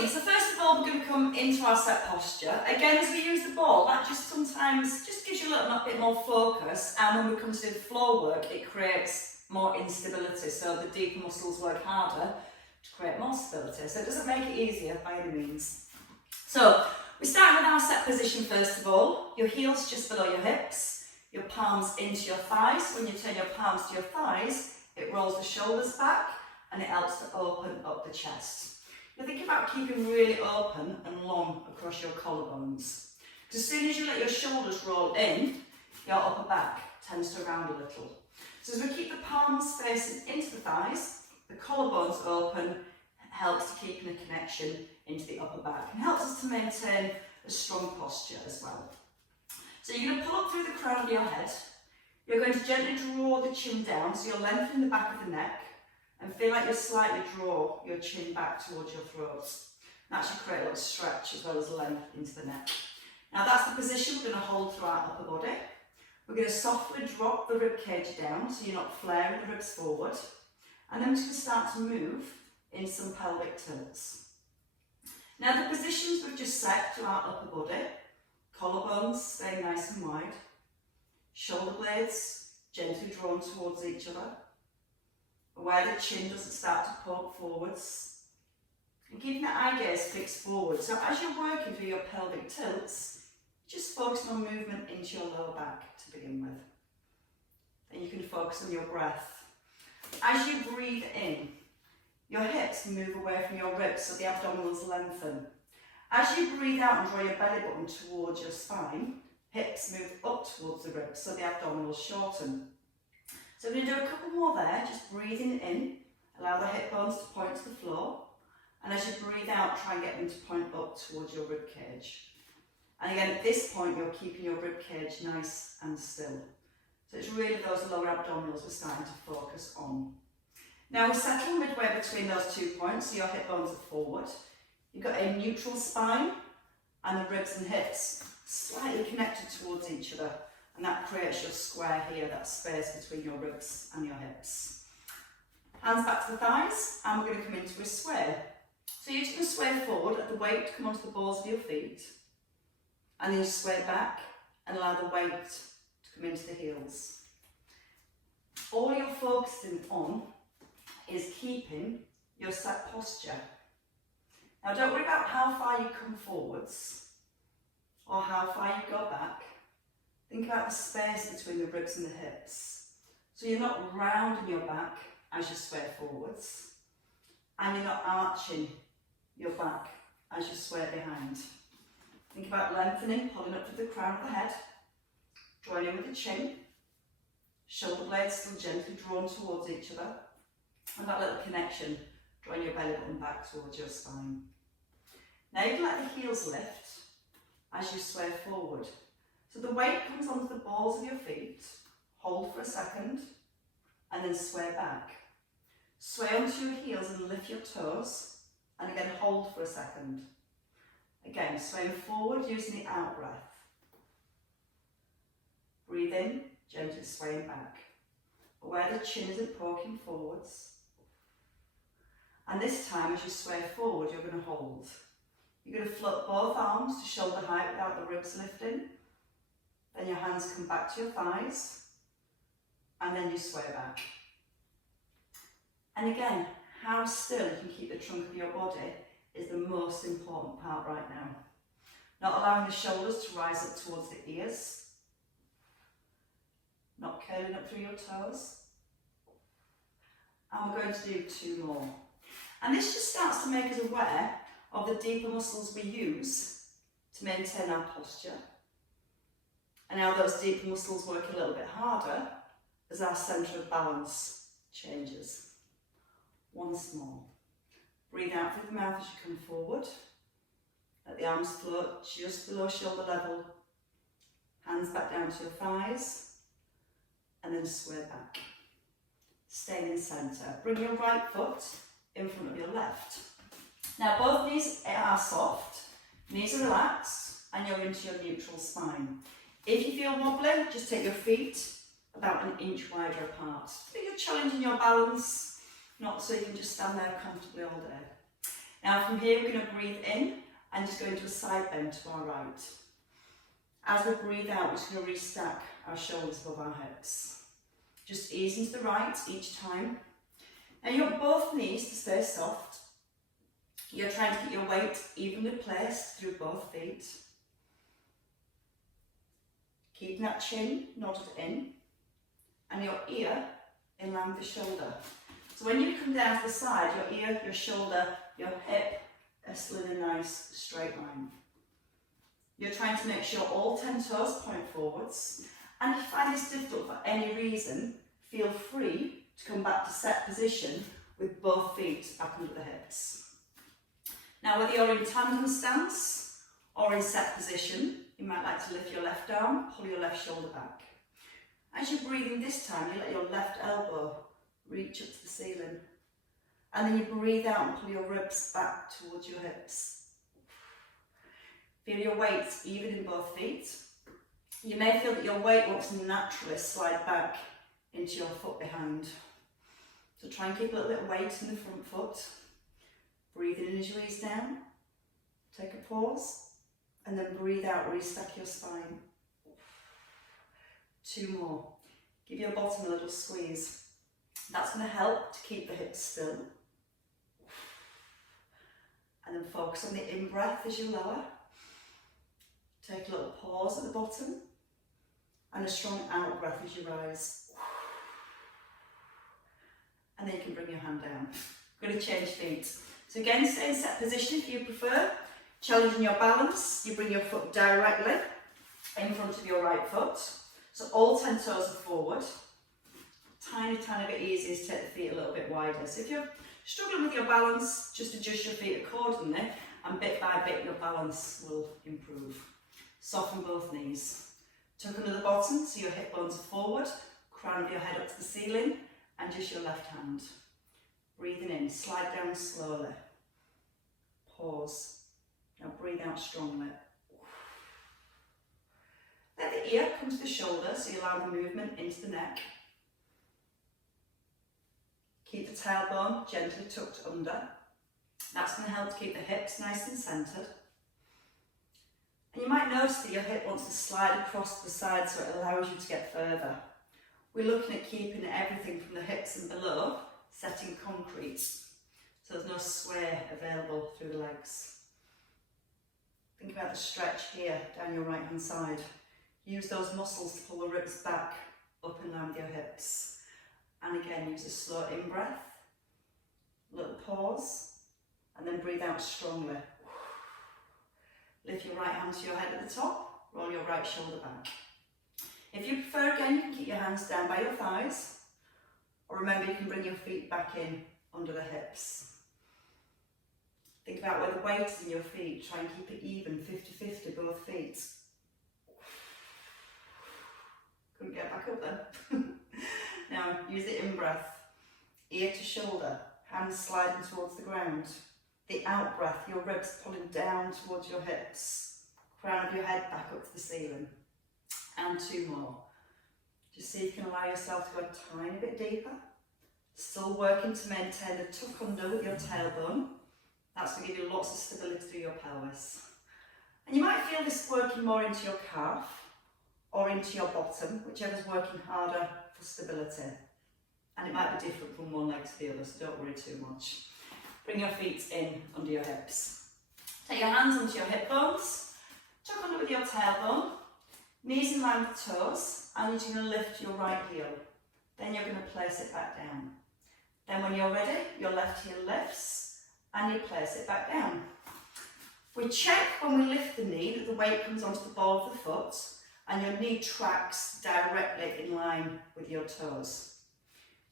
routine. So first of all, we're going to come into our set posture. Again, as we use the ball, that just sometimes just gives you a little bit more focus, and when we come to do the floor work, it creates more instability. So the deeper muscles work harder to create more stability. So it doesn't make it easier by any means. So we start with our set position first of all. Your heels just below your hips, your palms into your thighs. When you turn your palms to your thighs, it rolls the shoulders back and it helps to open up the chest. Now think about keeping really open and long across your collarbones. Because as soon as you let your shoulders roll in, your upper back tends to round a little. So as we keep the palms facing into the thighs, the collarbones open, helps to keep in a connection into the upper back and helps us to maintain a strong posture as well. So you're going to pull up through the crown of your head. You're going to gently draw the chin down, so you're lengthening the back of the neck and feel like you slightly draw your chin back towards your throat. That should create a little stretch as well as length into the neck. Now that's the position we're going to hold through our upper body. We're going to softly drop the rib cage down so you're not flaring the ribs forward. And then we're going to start to move in some pelvic tilts. Now the positions we've just set to our upper body, collarbones staying nice and wide, shoulder blades gently drawn towards each other, where the chin doesn't start to poke forwards, and keeping the eye gaze fixed forward. So as you're working through your pelvic tilts, just focus on movement into your lower back to begin with. Then you can focus on your breath. As you breathe in, your hips move away from your ribs so the abdominals lengthen. As you breathe out and draw your belly button towards your spine, hips move up towards the ribs so the abdominals shorten. So we're going to do a couple more there, just breathing in, allow the hip bones to point to the floor, and as you breathe out, try and get them to point up towards your rib cage. And again, at this point, you're keeping your rib cage nice and still. So it's really those lower abdominals we're starting to focus on. Now we're settled midway between those 2 points, so your hip bones are forward. You've got a neutral spine, and the ribs and hips slightly connected towards each other. And that creates your square here, that space between your ribs and your hips. Hands back to the thighs, and we're going to come into a sway. So you're just going to sway forward, let the weight come onto the balls of your feet, and then you sway back and allow the weight to come into the heels. All you're focusing on is keeping your set posture. Now don't worry about how far you come forwards or how far you go back. Think about the space between the ribs and the hips. So you're not rounding your back as you sway forwards, and you're not arching your back as you sway behind. Think about lengthening, pulling up to the crown of the head, drawing in with the chin, shoulder blades still gently drawn towards each other, and that little connection, drawing your belly button back towards your spine. Now you can let the heels lift as you sway forward. So the weight comes onto the balls of your feet, hold for a second, and then sway back. Sway onto your heels and lift your toes, and again hold for a second. Again, swaying forward using the out breath. Breathe in, gently swaying back. Aware the chin isn't poking forwards. And this time, as you sway forward, you're going to hold. You're going to float both arms to shoulder height without the ribs lifting. Then your hands come back to your thighs, and then you sway back. And again, how still you can keep the trunk of your body is the most important part right now. Not allowing the shoulders to rise up towards the ears, not curling up through your toes. And we're going to do 2 more. And this just starts to make us aware of the deeper muscles we use to maintain our posture. And now those deeper muscles work a little bit harder as our centre of balance changes. Once more. Breathe out through the mouth as you come forward. Let the arms float just below shoulder level. Hands back down to your thighs. And then sway back. Stay in centre. Bring your right foot in front of your left. Now both knees are soft. Knees are relaxed and you're into your neutral spine. If you feel wobbly, just take your feet about 1 inch wider apart. So you're challenging your balance, not so you can just stand there comfortably all day. Now from here we're going to breathe in and just go into a side bend to our right. As we breathe out, we're just going to restack our shoulders above our hips. Just ease into the right each time. Now you want both knees to stay soft. You're trying to get your weight evenly placed through both feet. Keeping that chin nodded in and your ear in line with the shoulder. So when you come down to the side, your ear, your shoulder, your hip are still in a nice straight line. You're trying to make sure all 10 toes point forwards, and if you find this difficult for any reason, feel free to come back to set position with both feet back under the hips. Now whether you're in tandem stance or in set position, you might like to lift your left arm, pull your left shoulder back. As you're breathing this time, you let your left elbow reach up to the ceiling. And then you breathe out and pull your ribs back towards your hips. Feel your weight even in both feet. You may feel that your weight wants to naturally slide back into your foot behind. So try and keep a little bit of weight in the front foot. Breathe in as you ease down. Take a pause. And then breathe out, restack your spine. 2 more. Give your bottom a little squeeze. That's going to help to keep the hips still. And then focus on the in-breath as you lower. Take a little pause at the bottom. And a strong out-breath as you rise. And then you can bring your hand down. We're going to change feet. So again, stay in set position if you prefer. Challenging your balance, you bring your foot directly in front of your right foot. So all 10 toes are forward. Tiny bit easier to take the feet a little bit wider. So if you're struggling with your balance, just adjust your feet accordingly, and bit by bit your balance will improve. Soften both knees. Tuck under the bottom so your hip bones are forward, crown of your head up to the ceiling, and just your left hand. Breathing in, slide down slowly. Pause. Now breathe out strongly. Let the ear come to the shoulder so you allow the movement into the neck. Keep the tailbone gently tucked under. That's going to help to keep the hips nice and centred. And you might notice that your hip wants to slide across to the side so it allows you to get further. We're looking at keeping everything from the hips and below set in concrete, so there's no sway available through the legs. Think about the stretch here down your right hand side. Use those muscles to pull the ribs back up and down with your hips. And again, use a slow in-breath, little pause, and then breathe out strongly. Lift your right hand to your head at the top, roll your right shoulder back. If you prefer, again, you can keep your hands down by your thighs, or remember you can bring your feet back in under the hips. Think about where the weight is in your feet, try and keep it even, 50-50 both feet. Couldn't get back up then. Now use the in-breath, ear to shoulder, hands sliding towards the ground. The out-breath, your ribs pulling down towards your hips, crown of your head back up to the ceiling. And 2 more. Just see if you can allow yourself to go a tiny bit deeper. Still working to maintain the tuck under with your tailbone. That's going to give you lots of stability through your pelvis. And you might feel this working more into your calf or into your bottom, whichever's working harder for stability. And it might be different from one leg to the other, so don't worry too much. Bring your feet in under your hips. Take your hands onto your hip bones, tuck under with your tailbone, knees in line with toes, and you're going to lift your right heel. Then you're going to place it back down. Then when you're ready, your left heel lifts, and you place it back down. We check when we lift the knee that the weight comes onto the ball of the foot, and your knee tracks directly in line with your toes.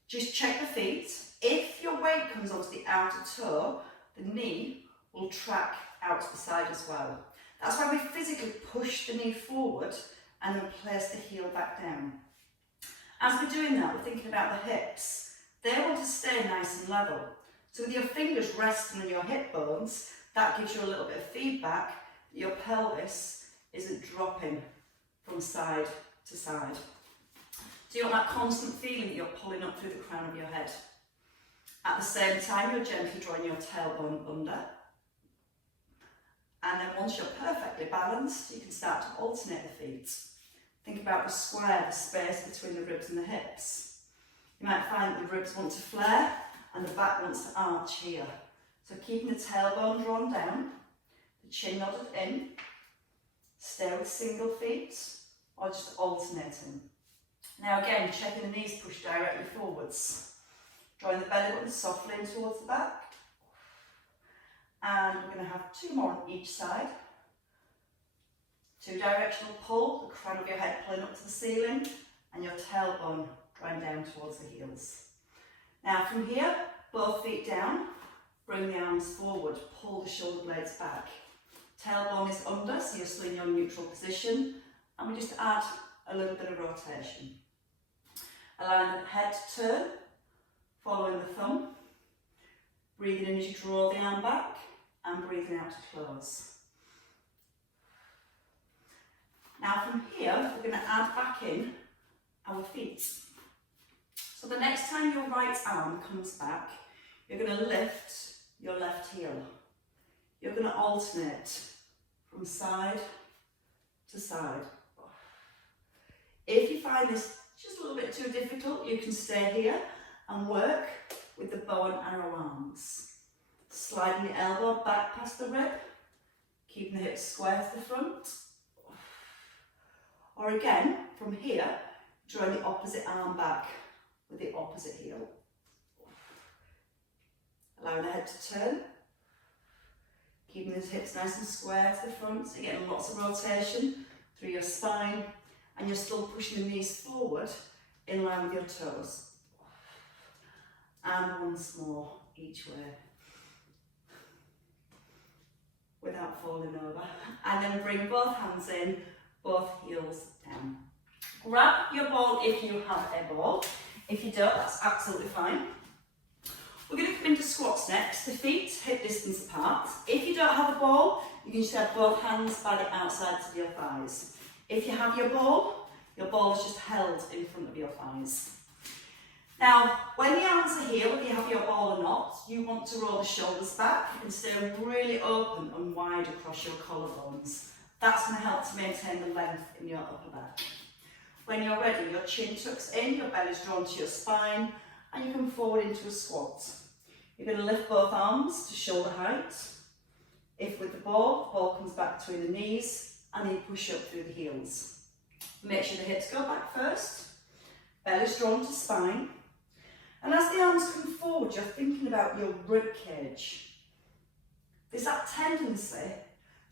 Just check the feet. If your weight comes onto the outer toe, the knee will track out to the side as well. That's why we physically push the knee forward and then place the heel back down. As we're doing that, we're thinking about the hips. They want to stay nice and level. So with your fingers resting on your hip bones, that gives you a little bit of feedback that your pelvis isn't dropping from side to side. So you want that constant feeling that you're pulling up through the crown of your head. At the same time, you're gently drawing your tailbone under. And then once you're perfectly balanced, you can start to alternate the feet. Think about the square, the space between the ribs and the hips. You might find that the ribs want to flare and the back wants to arch here. So keeping the tailbone drawn down, the chin nodded in, stay with single feet or just alternating. Now again, checking the knees push directly forwards. Drawing the belly button softly in towards the back. And we're going to have 2 more on each side. 2 directional pull, the crown of your head pulling up to the ceiling and your tailbone drawing down towards the heels. Now from here, both feet down, bring the arms forward, pull the shoulder blades back. Tailbone is under, so you're still in your neutral position, and we just add a little bit of rotation. Allowing the head to turn, following the thumb, breathing in as you draw the arm back, and breathing out to close. Now from here, we're going to add back in our feet. So the next time your right arm comes back, you're going to lift your left heel. You're going to alternate from side to side. If you find this just a little bit too difficult, you can stay here and work with the bow and arrow arms. Sliding the elbow back past the rib, keeping the hips square to the front. Or again, from here, drawing the opposite arm back with the opposite heel. Allowing the head to turn. Keeping the hips nice and square to the front, so you're getting lots of rotation through your spine, and you're still pushing the knees forward in line with your toes. And once more, each way. Without falling over. And then bring both hands in, both heels down. Grab your ball if you have a ball. If you don't, that's absolutely fine. We're going to come into squats next. The feet hip distance apart. If you don't have a ball, you can just have both hands by the outsides of your thighs. If you have your ball is just held in front of your thighs. Now, when the arms are here, whether you have your ball or not, you want to roll the shoulders back and stay really open and wide across your collarbones. That's going to help to maintain the length in your upper back. When you're ready, your chin tucks in, your belly's drawn to your spine, and you come forward into a squat. You're going to lift both arms to shoulder height. If with the ball comes back between the knees, and then you push up through the heels. Make sure the hips go back first, belly's drawn to spine, and as the arms come forward, you're thinking about your rib cage. There's that tendency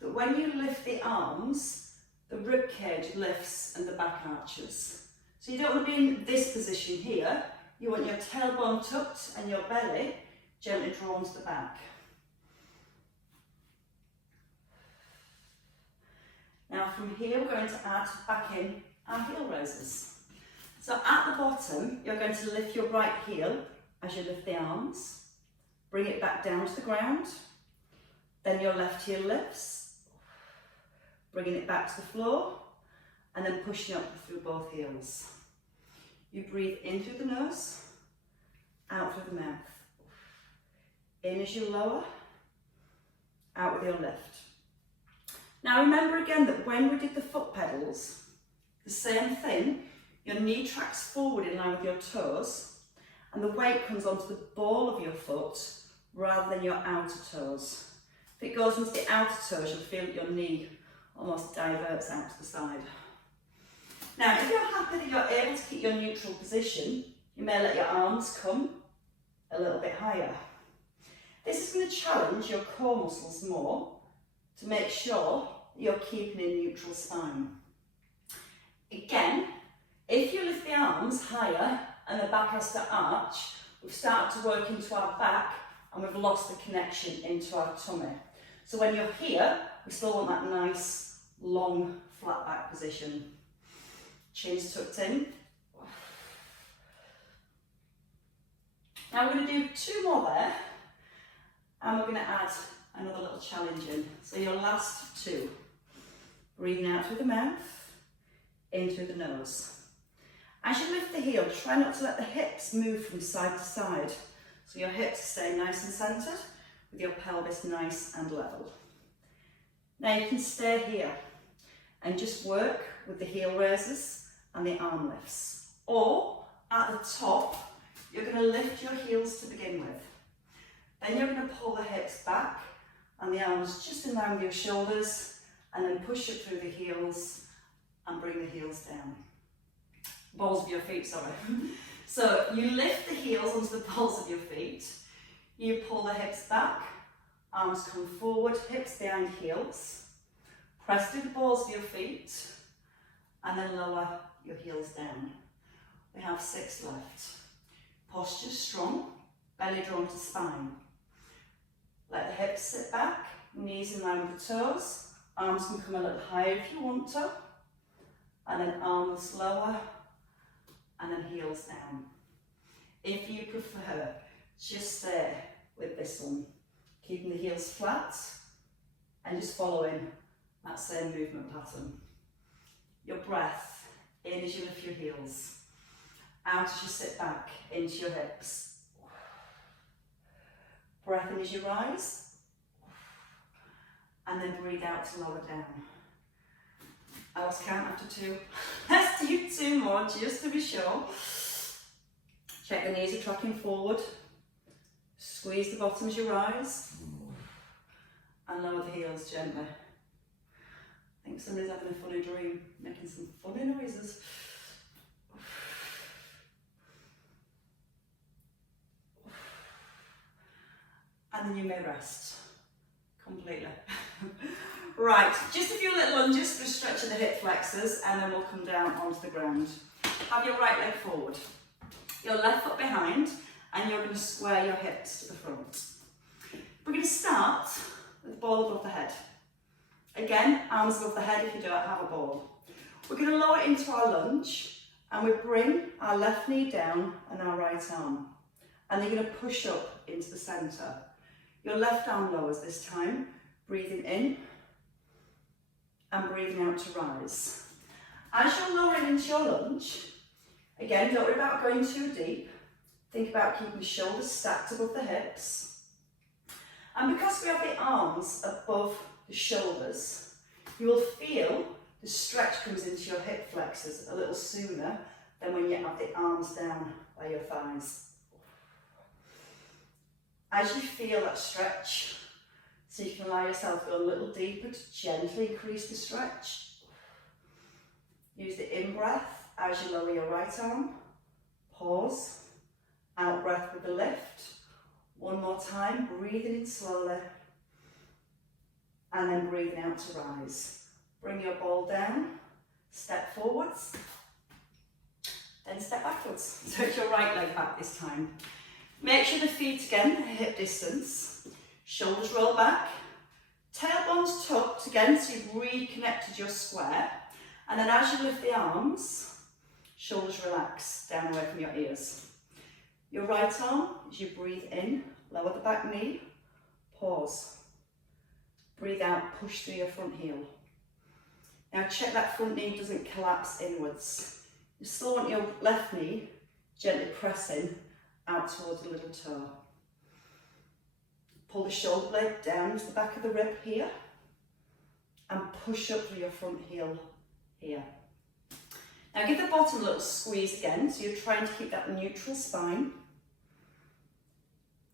that when you lift the arms, the rib cage lifts and the back arches. So you don't want to be in this position here. You want your tailbone tucked and your belly gently drawn to the back. Now from here, we're going to add back in our heel raises. So at the bottom, you're going to lift your right heel as you lift the arms, bring it back down to the ground, then your left heel lifts, bringing it back to the floor, and then pushing up through both heels. You breathe in through the nose, out through the mouth. In as you lower, out with your lift. Now remember again that when we did the foot pedals, the same thing, your knee tracks forward in line with your toes, and the weight comes onto the ball of your foot rather than your outer toes. If it goes into the outer toes, you'll feel that your knee almost diverts out to the side. Now, if you're happy that you're able to keep your neutral position, you may let your arms come a little bit higher. This is going to challenge your core muscles more to make sure that you're keeping a neutral spine. Again, if you lift the arms higher and the back has to arch, we've started to work into our back and we've lost the connection into our tummy. So when you're here, we still want that nice, long, flat back position. Chin's tucked in. Now we're going to do 2 more there, and we're going to add another little challenge in. So your last 2. Breathing out through the mouth, in through the nose. As you lift the heel, try not to let the hips move from side to side. So your hips stay nice and centred, with your pelvis nice and level. Now you can stay here and just work with the heel raises and the arm lifts. Or at the top, you're going to lift your heels to begin with. Then you're going to pull the hips back and the arms just in line with your shoulders, and then push it through the heels and bring the heels down. Balls of your feet, sorry. So you lift the heels onto the balls of your feet, you pull the hips back, arms come forward, hips behind heels, press through the balls of your feet, and then lower your heels down. We have 6 left. Posture strong, belly drawn to spine. Let the hips sit back, knees in line with the toes, arms can come a little higher if you want to, and then arms lower, and then heels down. If you prefer, just stay with this one, keeping the heels flat and just following that same movement pattern. Your breath, in as you lift your heels, out as you sit back into your hips. Breath in as you rise, and then breathe out to lower down. I lost count after 2. Let's do 2 more just to be sure. Check the knees are tracking forward. Squeeze the bottom as you rise, and lower the heels gently. I think somebody's having a funny dream, making some funny noises. And then you may rest completely. Right, just a few little lunges for stretching the hip flexors, and then we'll come down onto the ground. Have your right leg forward, your left foot behind, and you're going to square your hips to the front. We're going to start with the ball above the head. Again, arms above the head if you don't have a ball. We're going to lower into our lunge, and we bring our left knee down and our right arm. And you're going to push up into the centre. Your left arm lowers this time, breathing in and breathing out to rise. As you're lowering into your lunge, again, don't worry about going too deep. Think about keeping the shoulders stacked above the hips. And because we have the arms above the shoulders, you will feel the stretch comes into your hip flexors a little sooner than when you have the arms down by your thighs. As you feel that stretch, so you can allow yourself to go a little deeper to gently increase the stretch. Use the in-breath as you lower your right arm. Pause. Out-breath with the lift. One more time, breathing in slowly. And then breathing out to rise. Bring your ball down, step forwards, then step backwards. So it's your right leg back this time. Make sure the feet again are hip distance. Shoulders roll back. Tailbones tucked again, so you've reconnected your square. And then as you lift the arms, shoulders relax down away from your ears. Your right arm, as you breathe in, lower the back knee, pause. Breathe out, push through your front heel. Now check that front knee doesn't collapse inwards. You still want your left knee gently pressing out towards the little toe. Pull the shoulder blade down into the back of the rib here and push up through your front heel here. Now give the bottom a little squeeze again, so you're trying to keep that neutral spine,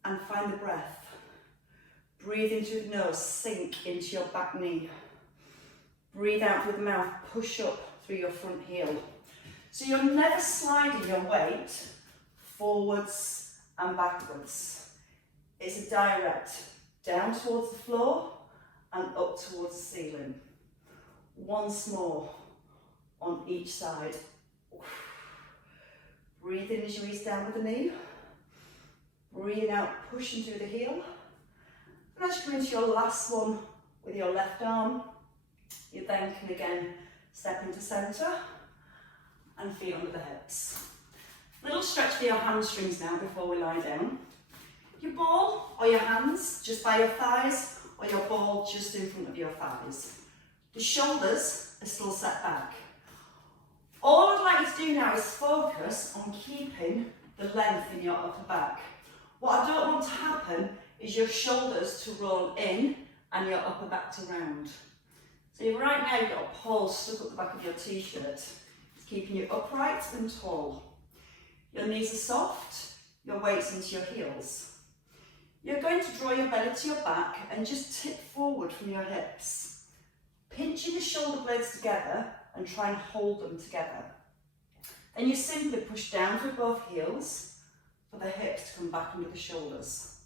and find the breath. Breathe in through the nose, sink into your back knee. Breathe out through the mouth, push up through your front heel. So you're never sliding your weight forwards and backwards. It's a direct down towards the floor and up towards the ceiling. Once more on each side. Breathe in as you ease down with the knee. Breathe out, pushing through the heel. And as you come into your last one with your left arm, you then can again step into centre and feet under the hips. Little stretch for your hamstrings now before we lie down. Your ball or your hands just by your thighs, or your ball just in front of your thighs. The shoulders are still set back. All I'd like you to do now is focus on keeping the length in your upper back. What I don't want to happen is your shoulders to roll in and your upper back to round. So right now you've got a pole stuck up the back of your t-shirt. It's keeping you upright and tall. Your knees are soft, your weight's into your heels. You're going to draw your belly to your back and just tip forward from your hips. Pinching the shoulder blades together and try and hold them together. Then you simply push down through both heels for the hips to come back under the shoulders.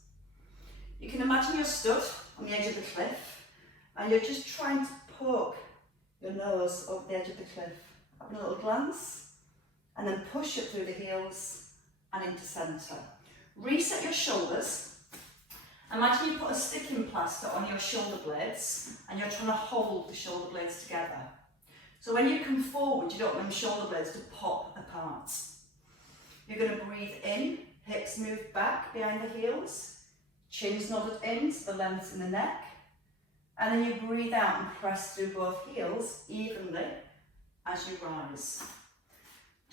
You can imagine you're stood on the edge of the cliff and you're just trying to poke your nose over the edge of the cliff. Have a little glance and then push up through the heels and into centre. Reset your shoulders. Imagine you put a sticking plaster on your shoulder blades and you're trying to hold the shoulder blades together. So when you come forward, you don't want them shoulder blades to pop apart. You're going to breathe in, hips move back behind the heels, chin's nodded in to the length in the neck, and then you breathe out and press through both heels evenly as you rise.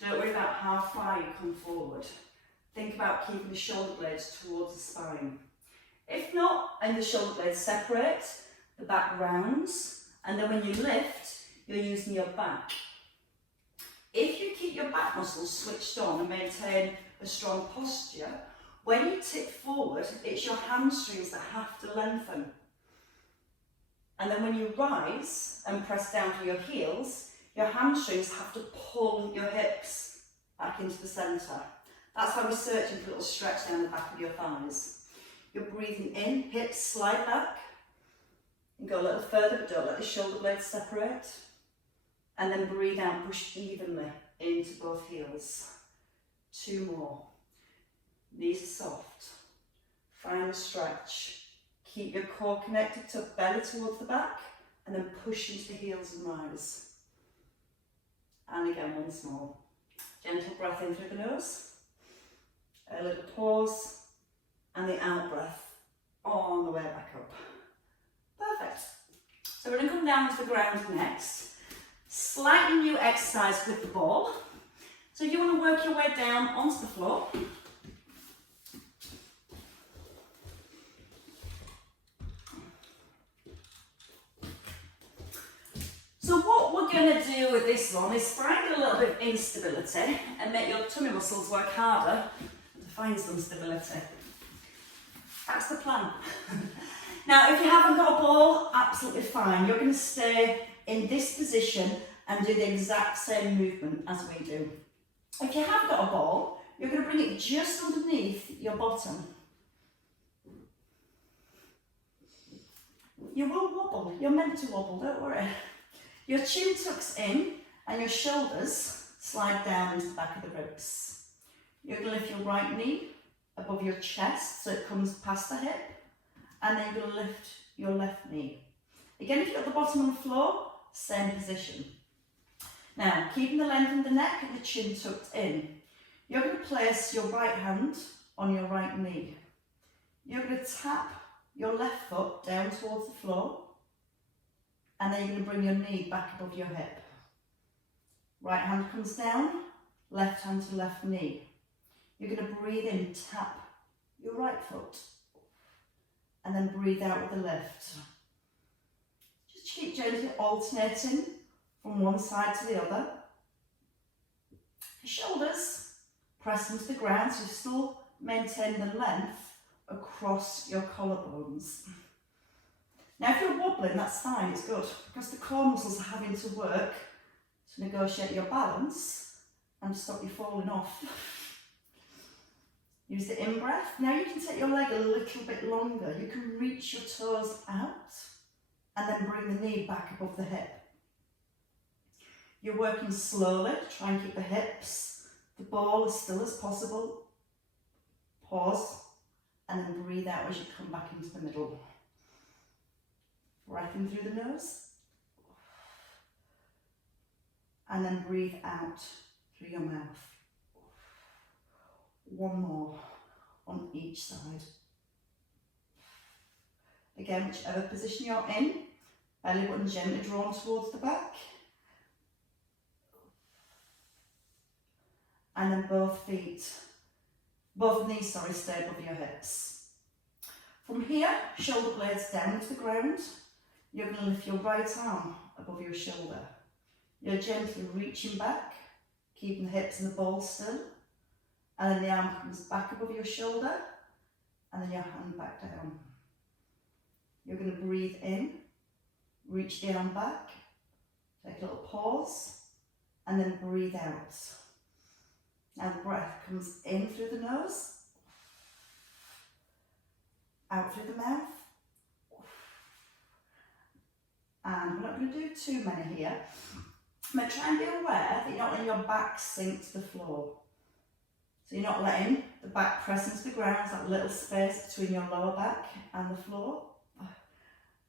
Don't worry about how far you come forward. Think about keeping the shoulder blades towards the spine. If not, and the shoulder blades separate, the back rounds, and then when you lift, you're using your back. If you keep your back muscles switched on and maintain a strong posture, when you tip forward, it's your hamstrings that have to lengthen. And then when you rise and press down to your heels, your hamstrings have to pull your hips back into the centre. That's why we're searching for a little stretch down the back of your thighs. You're breathing in, hips slide back, and go a little further, but don't let the shoulder blades separate. And then breathe out, push evenly into both heels. 2 more. Knees are soft. Find a stretch. Keep your core connected to belly towards the back, and then push into the heels and rise. And again, once more. Gentle breath in through the nose. A little pause, and the out breath on the way back up. Perfect. So we're going to come down to the ground next. Slightly new exercise with the ball. So you want to work your way down onto the floor. So what we're going to do with this one is find a little bit of instability and make your tummy muscles work harder to find some stability. That's the plan. Now, if you haven't got a ball, absolutely fine. You're going to stay in this position and do the exact same movement as we do. If you have got a ball, you're going to bring it just underneath your bottom. You will wobble. You're meant to wobble, don't worry. Your chin tucks in and your shoulders slide down into the back of the ribs. You're going to lift your right knee above your chest so it comes past the hip, and then you're going to lift your left knee. Again, if you're at the bottom of the floor, same position. Now, keeping the length of the neck and the chin tucked in, you're going to place your right hand on your right knee. You're going to tap your left foot down towards the floor, and then you're going to bring your knee back above your hip. Right hand comes down, left hand to left knee. You're going to breathe in, tap your right foot, and then breathe out with the lift. Just keep gently alternating from one side to the other. Your shoulders press into the ground so you still maintain the length across your collarbones. Now if you're wobbling, that's fine, it's good, because the core muscles are having to work to negotiate your balance and stop you falling off. Use the in-breath. Now you can take your leg a little bit longer. You can reach your toes out and then bring the knee back above the hip. You're working slowly to try and keep the hips, the ball as still as possible. Pause and then breathe out as you come back into the middle. Breath in through the nose. And then breathe out through your mouth. 1 more on each side. Again, whichever position you're in, belly button gently drawn towards the back. And then both feet Both knees, sorry, stay above your hips. From here, shoulder blades down to the ground. You're going to lift your right arm above your shoulder. You're gently reaching back, keeping the hips and the ball still. And then the arm comes back above your shoulder, and then your hand back down. You're going to breathe in, reach the arm back, take a little pause, and then breathe out. Now the breath comes in through the nose, out through the mouth. And we're not going to do too many here. But try and be aware that you're not letting your back sink to the floor. So you're not letting the back press into the ground, there's that little space between your lower back and the floor.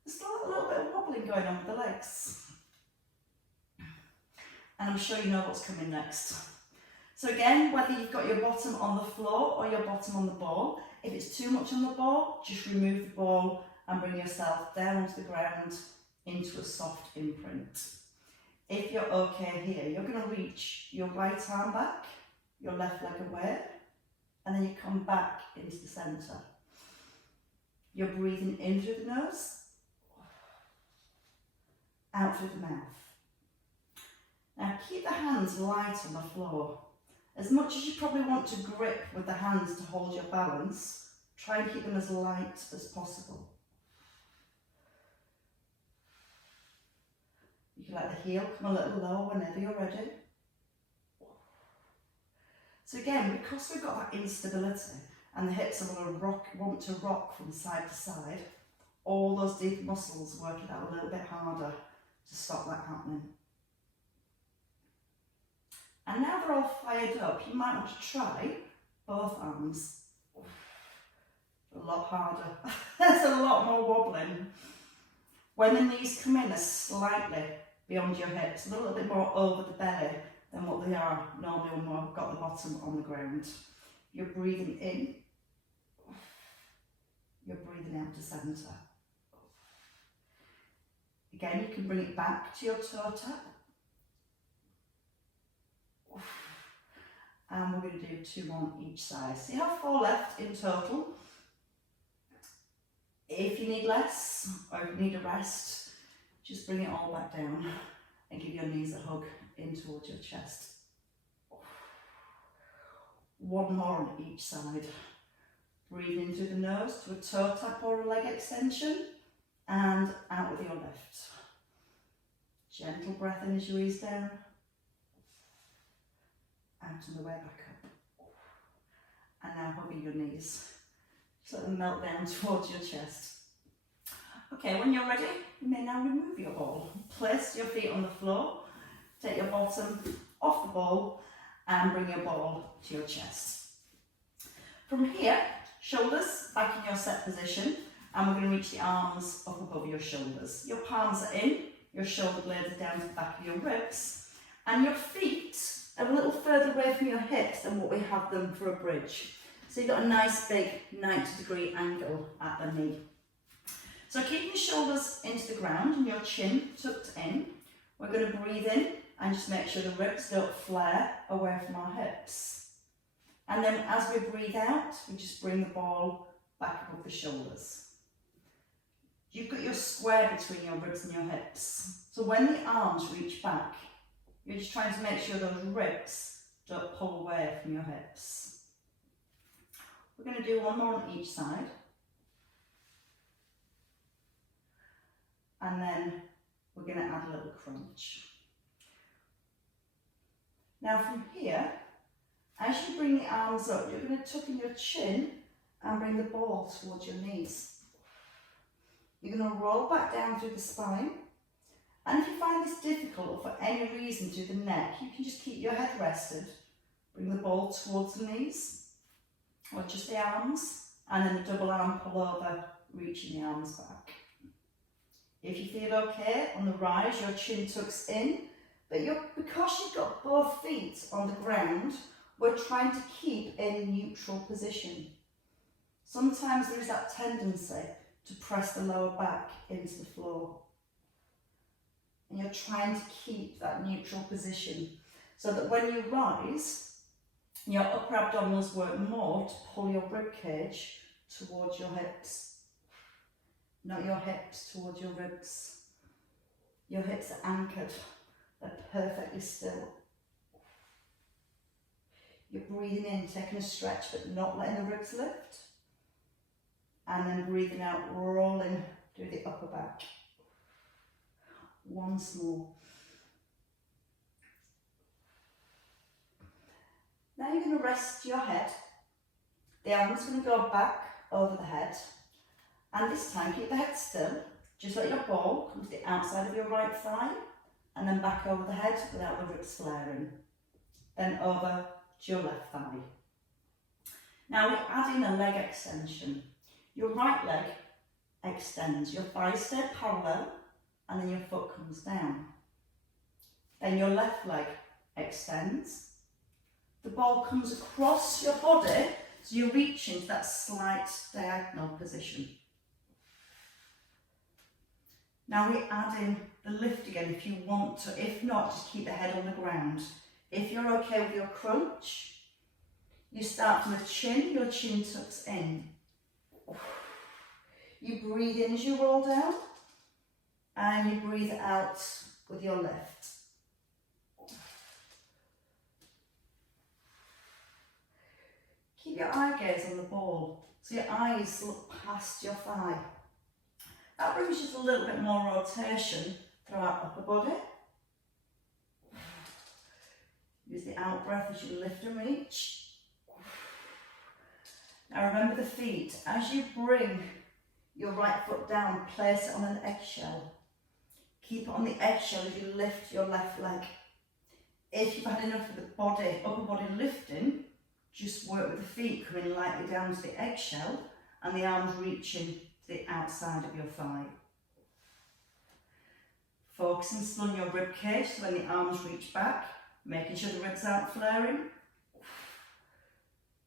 There's still a little bit of wobbling going on with the legs. And I'm sure you know what's coming next. So again, whether you've got your bottom on the floor or your bottom on the ball, if it's too much on the ball, just remove the ball and bring yourself down to the ground into a soft imprint. If you're okay here, you're going to reach your right arm back, your left leg away, and then you come back into the centre. You're breathing in through the nose, out through the mouth. Now keep the hands light on the floor. As much as you probably want to grip with the hands to hold your balance, try and keep them as light as possible. You can let the heel come a little lower whenever you're ready. So again, because we've got that instability and the hips are want to rock from side to side, all those deep muscles work it out a little bit harder to stop that happening. And now they're all fired up, you might want to try both arms. A lot harder. There's a lot more wobbling. When the knees come in, they're slightly beyond your hips, a little bit more over the belly than what they are normally when we've got the bottom on the ground. You're breathing in, you're breathing out to centre. Again, you can bring it back to your toe tap. And we're going to do 2 on each side. So you have 4 left in total. If you need less, or if you need a rest, just bring it all back down and give your knees a hug in towards your chest. 1 more on each side. Breathe in through the nose to a toe tap or a leg extension, and out with your left. Gentle breath in as you ease down. Out on the way back up. And now hugging your knees. Just let them melt down towards your chest. Okay, when you're ready, you may now remove your ball. Place your feet on the floor, take your bottom off the ball, and bring your ball to your chest. From here, shoulders back in your set position, and we're going to reach the arms up above your shoulders. Your palms are in, your shoulder blades are down to the back of your ribs, and your feet are a little further away from your hips than what we have them for a bridge. So you've got a nice big 90-degree angle at the knee. So keeping your shoulders into the ground and your chin tucked in, we're going to breathe in and just make sure the ribs don't flare away from our hips. And then as we breathe out, we just bring the ball back above the shoulders. You've got your square between your ribs and your hips. So when the arms reach back, you're just trying to make sure those ribs don't pull away from your hips. We're going to do 1 more on each side. And then we're going to add a little crunch. Now from here, as you bring the arms up, you're going to tuck in your chin and bring the ball towards your knees. You're going to roll back down through the spine. And if you find this difficult or for any reason through the neck, you can just keep your head rested. Bring the ball towards the knees, or just the arms, and then the double arm pull over, reaching the arms back. If you feel okay on the rise, your chin tucks in, but because you've got both feet on the ground, we're trying to keep a neutral position. Sometimes there's that tendency to press the lower back into the floor. And you're trying to keep that neutral position so that when you rise, Your upper abdominals work more to pull your rib cage towards your hips, not your hips towards your ribs. Your hips are anchored, they're perfectly still. You're breathing in, taking a stretch, but not letting the ribs lift. And then breathing out, rolling through the upper back. Once more. Now you're going to rest your head. The arms are going to go back over the head. And this time, keep the head still. Just let your ball come to the outside of your right thigh. And then back over the head without the ribs flaring. Then over to your left thigh. Now we add in a leg extension. Your right leg extends. Your thighs stay parallel. And then your foot comes down. Then your left leg extends. The ball comes across your body, so you reach into that slight diagonal position. Now we add in the lift again if you want to. If not, just keep the head on the ground. If you're okay with your crunch, you start from the chin, your chin tucks in. You breathe in as you roll down, and you breathe out with your lift. Keep your eye gaze on the ball, so your eyes look past your thigh. That brings just a little bit more rotation throughout upper body. Use the out breath as you lift and reach. Now remember the feet. As you bring your right foot down, place it on an eggshell. Keep it on the eggshell as you lift your left leg. If you've had enough of the body, upper body lifting, just work with the feet coming lightly down to the eggshell and the arms reaching to the outside of your thigh. Focusing still on your rib cage, so when the arms reach back, making sure the ribs aren't flaring.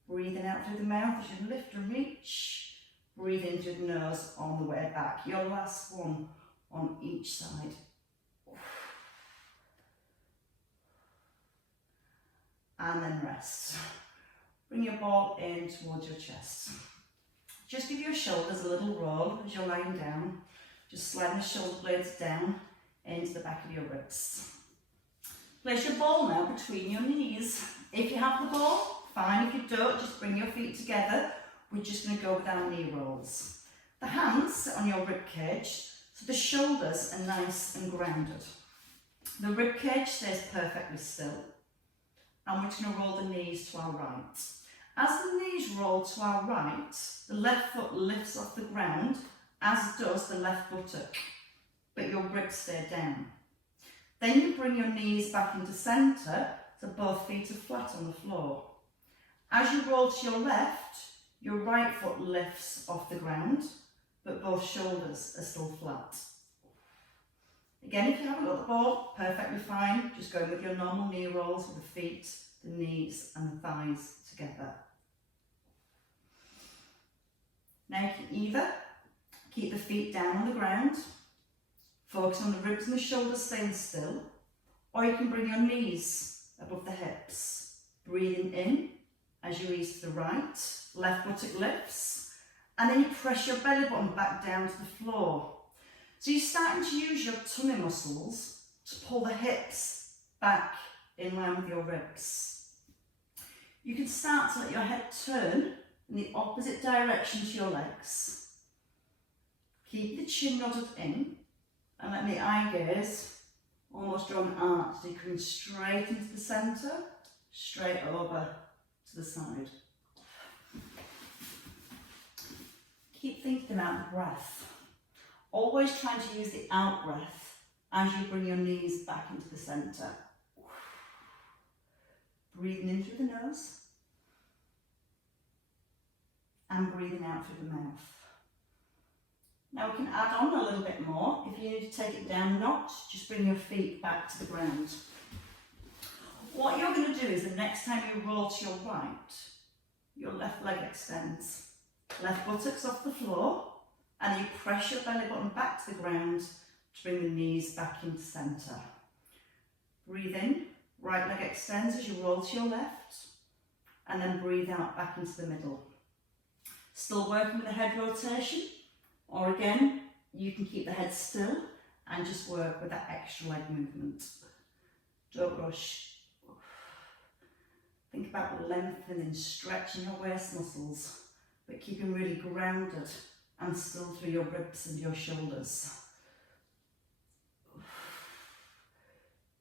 Breathing out through the mouth as you lift and reach. Breathe in through the nose on the way back. Your last one on each side. And then rest. Bring your ball in towards your chest. Just give your shoulders a little roll as you're lying down. Just sliding the shoulder blades down into the back of your ribs. Place your ball now between your knees. If you have the ball, fine. If you don't, just bring your feet together. We're just going to go with our knee rolls. The hands sit on your rib cage, so the shoulders are nice and grounded. The rib cage stays perfectly still. And we're just going to roll the knees to our right. As the knees roll to our right, the left foot lifts off the ground, as does the left buttock, but your ribs stay down. Then you bring your knees back into centre, so both feet are flat on the floor. As you roll to your left, your right foot lifts off the ground, but both shoulders are still flat. Again, if you haven't got the ball, perfectly fine. Just go with your normal knee rolls with the feet, the knees and the thighs together. Now you can either keep the feet down on the ground, focus on the ribs and the shoulders staying still, or you can bring your knees above the hips, breathing in as you ease to the right, left buttock lifts, and then you press your belly button back down to the floor. So you're starting to use your tummy muscles to pull the hips back in line with your ribs. You can start to let your head turn in the opposite direction to your legs. Keep the chin nodded in and let the eye gaze almost draw an arch, so you're coming straight into the centre, straight over to the side. Keep thinking about the breath. Always trying to use the out breath as you bring your knees back into the centre. Breathing in through the nose and breathing out through the mouth. Now we can add on a little bit more. If you need to take it down a notch, just bring your feet back to the ground. What you're going to do is the next time you roll to your right, your left leg extends. Left buttocks off the floor, and you press your belly button back to the ground to bring the knees back into centre. Breathe in, right leg extends as you roll to your left. and then breathe out back into the middle. Still working with the head rotation, or again, you can keep the head still and just work with that extra leg movement. Don't rush. Think about lengthening, stretching your waist muscles, but keeping really grounded and still through your ribs and your shoulders.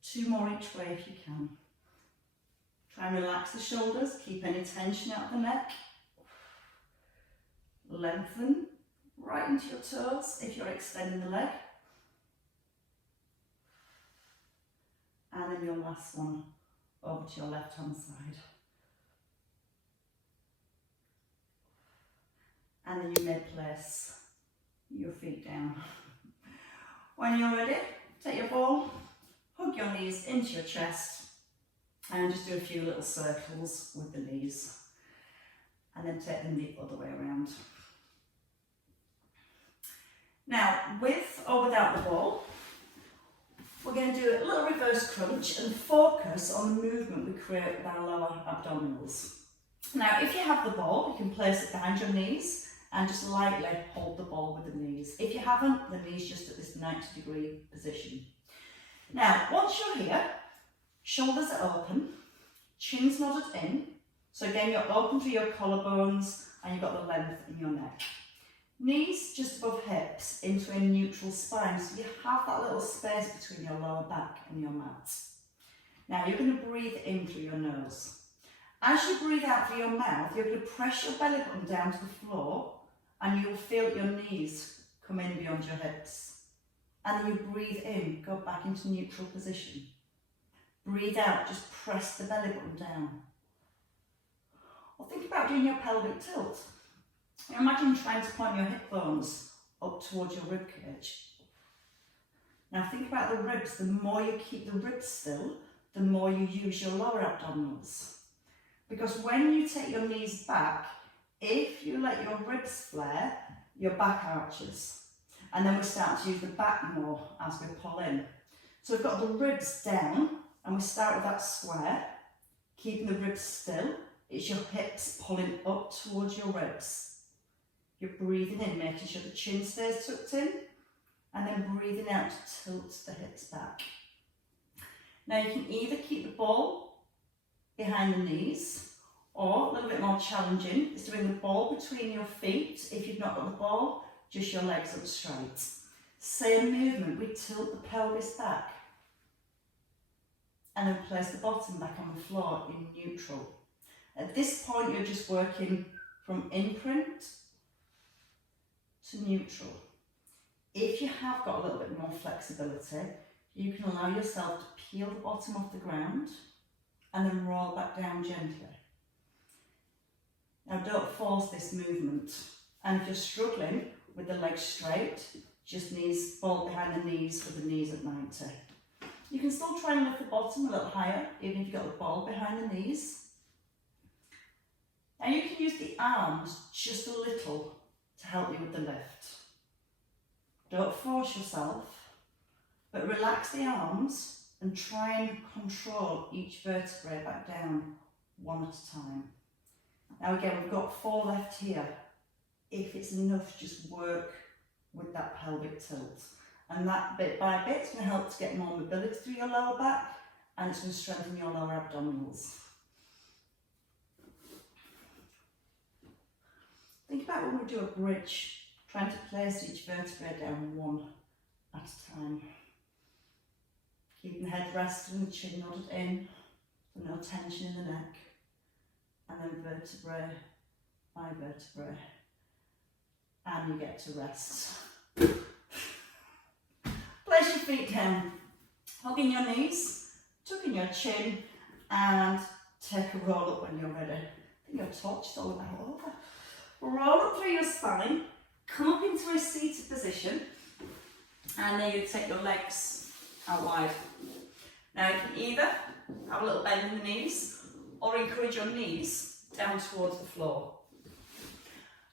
2 more each way if you can. Try and relax the shoulders, keep any tension out of the neck. Lengthen right into your toes if you're extending the leg. And then your last one over to your left hand side. And then you may place your feet down. When you're ready, take your ball, hug your knees into your chest, and just do a few little circles with the knees. And then take them the other way around. Now, with or without the ball, we're going to do a little reverse crunch and focus on the movement we create with our lower abdominals. Now, if you have the ball, you can place it behind your knees and just lightly hold the ball with the knees. If you haven't, the knees just at this 90-degree position. Now, once you're here, shoulders are open, chin's nodded in. So again, you're open through your collarbones and you've got the length in your neck. Knees just above hips into a neutral spine, so you have that little space between your lower back and your mat. Now you're going to breathe in through your nose. As you breathe out through your mouth, you're going to press your belly button down to the floor and you'll feel your knees come in beyond your hips. And then you breathe in, go back into neutral position. Breathe out, just press the belly button down. Or think about doing your pelvic tilt. Imagine trying to point your hip bones up towards your rib cage. Now think about the ribs. The more you keep the ribs still, the more you use your lower abdominals. Because when you take your knees back, if you let your ribs flare, your back arches. And then we start to use the back more as we pull in. So we've got the ribs down, and we start with that square, keeping the ribs still. It's your hips pulling up towards your ribs. You're breathing in, making sure the chin stays tucked in, and then breathing out to tilt the hips back. Now you can either keep the ball behind the knees, or a little bit more challenging is to bring the ball between your feet. If you've not got the ball, just your legs up straight. Same movement, we tilt the pelvis back, and then place the bottom back on the floor in neutral. At this point, you're just working from imprint to neutral. If you have got a little bit more flexibility, you can allow yourself to peel the bottom off the ground and then roll back down gently. Now don't force this movement. And if you're struggling with the legs straight, just knees, ball behind the knees with the knees at 90. You can still try and lift the bottom a little higher, even if you've got the ball behind the knees. Now you can use the arms just a little to help you with the lift. Don't force yourself, but relax the arms and try and control each vertebrae back down one at a time. Now again, we've got 4 left here. If it's enough, just work with that pelvic tilt. And that bit by bit is going to help to get more mobility through your lower back, and it's going to strengthen your lower abdominals. Think about when we do a bridge, trying to place each vertebrae down one at a time. Keeping the head rested and the chin nodded in, so no tension in the neck. And then vertebrae by vertebrae. And you get to rest. Place your feet down, hugging your knees, tucking your chin, and take a roll up when you're ready. I think your torch is all about over. Roll up through your spine, come up into a seated position, and then you take your legs out wide. Now you can either have a little bend in the knees, or encourage your knees down towards the floor.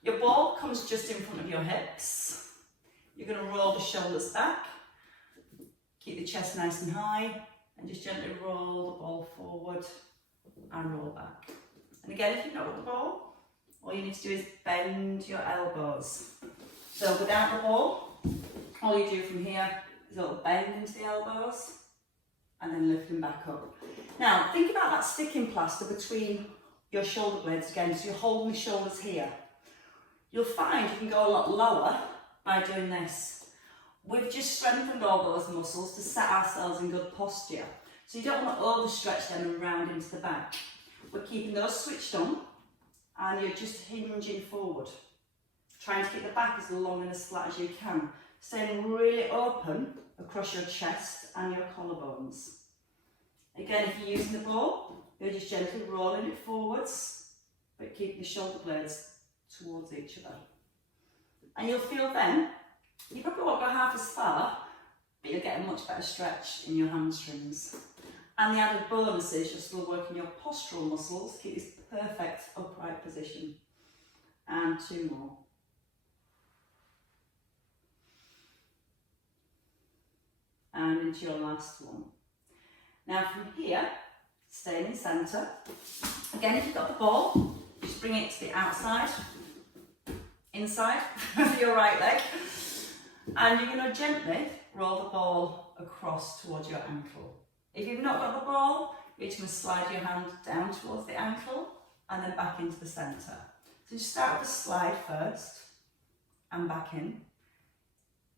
Your ball comes just in front of your hips. You're going to roll the shoulders back, keep the chest nice and high, and just gently roll the ball forward and roll back. And again, if you've not got the ball, all you need to do is bend your elbows. So without the ball, all you do from here is a little bend into the elbows and then lift them back up. Now, think about that sticking plaster between your shoulder blades again, so you're holding the shoulders here. You'll find you can go a lot lower by doing this. We've just strengthened all those muscles to set ourselves in good posture. So you don't want to overstretch them and round into the back. We're keeping those switched on and you're just hinging forward. Trying to keep the back as long and as flat as you can. Staying really open across your chest and your collarbones. Again, if you're using the ball, you're just gently rolling it forwards, but keep the shoulder blades towards each other. And you'll feel then, you probably won't go half as far, but you'll get a much better stretch in your hamstrings. And the added bonus is you're still working your postural muscles, keep this perfect upright position. And 2 more. And into your last one. Now from here, staying in centre. Again, if you've got the ball, just bring it to the outside, inside of your right leg. And you're going to gently roll the ball across towards your ankle. If you've not got the ball, you're just going to slide your hand down towards the ankle and then back into the centre. So just start with a slide first and back in.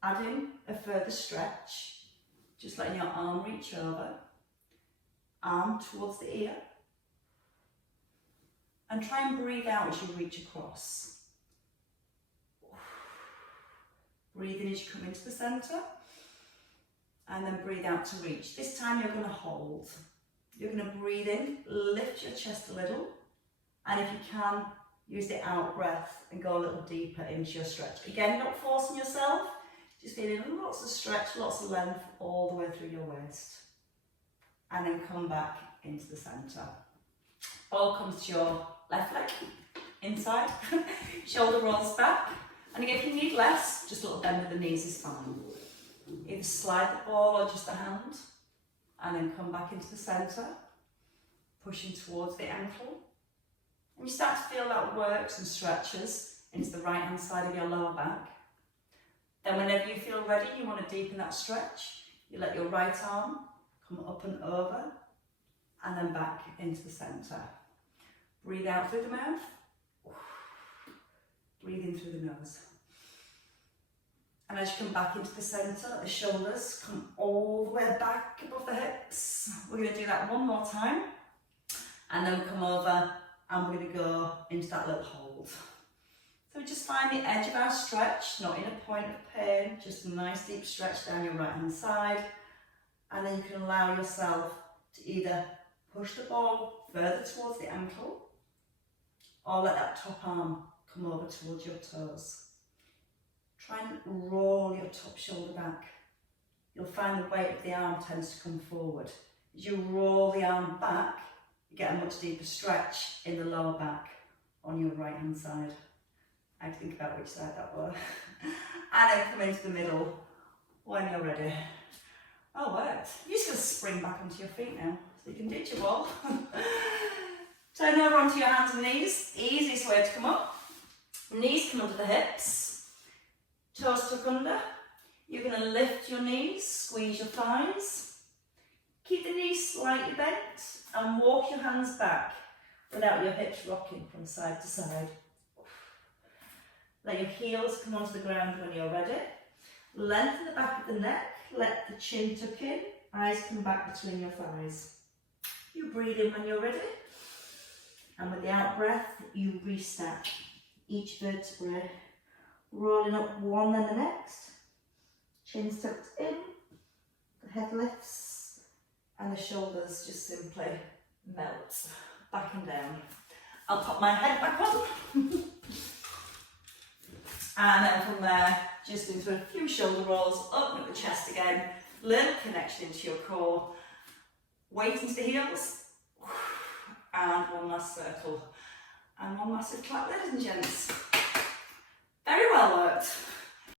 Adding a further stretch. Just letting your arm reach over, arm towards the ear, and try and breathe out as you reach across. Breathe in as you come into the centre, and then breathe out to reach. This time you're going to hold. You're going to breathe in, lift your chest a little, and if you can, use the out breath and go a little deeper into your stretch. Again, not forcing yourself. Just feeling lots of stretch, lots of length all the way through your waist. And then come back into the centre. Ball comes to your left leg, inside. Shoulder rolls back. And again, if you need less, just a little bend of the knees is fine. Either slide the ball or just the hand. And then come back into the centre. Pushing towards the ankle. And you start to feel that works and stretches into the right hand side of your lower back. Then whenever you feel ready, you want to deepen that stretch. You let your right arm come up and over and then back into the centre. Breathe out through the mouth. Breathe in through the nose. And as you come back into the centre, let the shoulders come all the way back above the hips. We're going to do that one more time. And then we'll come over and we're going to go into that little hold. So just find the edge of our stretch, not in a point of pain, just a nice deep stretch down your right hand side. And then you can allow yourself to either push the ball further towards the ankle or let that top arm come over towards your toes. Try and roll your top shoulder back. You'll find the weight of the arm tends to come forward. As you roll the arm back, you get a much deeper stretch in the lower back on your right hand side. I have to think about which side that were. And then come into the middle when you're ready. Oh, worked. You're just going to spring back onto your feet now, so you can ditch your ball. Turn over onto your hands and knees. Easiest way to come up. Knees come under the hips. Toes tuck under. You're going to lift your knees, squeeze your thighs. Keep the knees slightly bent and walk your hands back without your hips rocking from side to side. Let your heels come onto the ground when you're ready. Lengthen the back of the neck, let the chin tuck in, eyes come back between your thighs. You breathe in when you're ready. And with the out breath, you restack each vertebrae, rolling up one then the next. Chin's tucked in, the head lifts, and the shoulders just simply melt back and down. I'll pop my head back on. And then from there, just into a few shoulder rolls, open up the chest again, little connection into your core, weight into the heels, and one last circle. And one massive clap, ladies and gents. Very well worked.